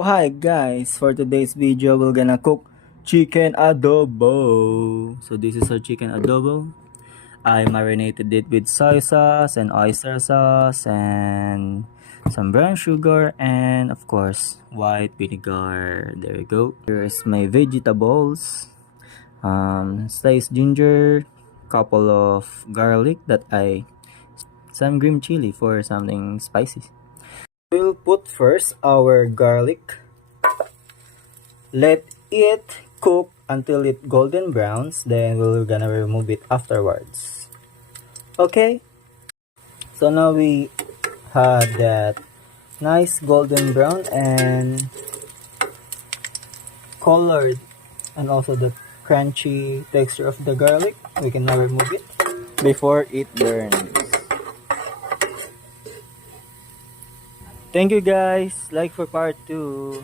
Hi guys, for today's video we're gonna cook chicken adobo. So this is our chicken adobo. I marinated it with soy sauce and oyster sauce and some brown sugar and of course white vinegar. There you go. Here's my vegetables. Sliced ginger, couple of garlic that some green chili for something spicy. We'll put first our garlic. Let it cook until it golden browns, then we're gonna remove it afterwards. Okay, so now we had that nice golden brown and colored and also the crunchy texture of the garlic. We can now remove it before it burns. Thank you guys, like for part 2.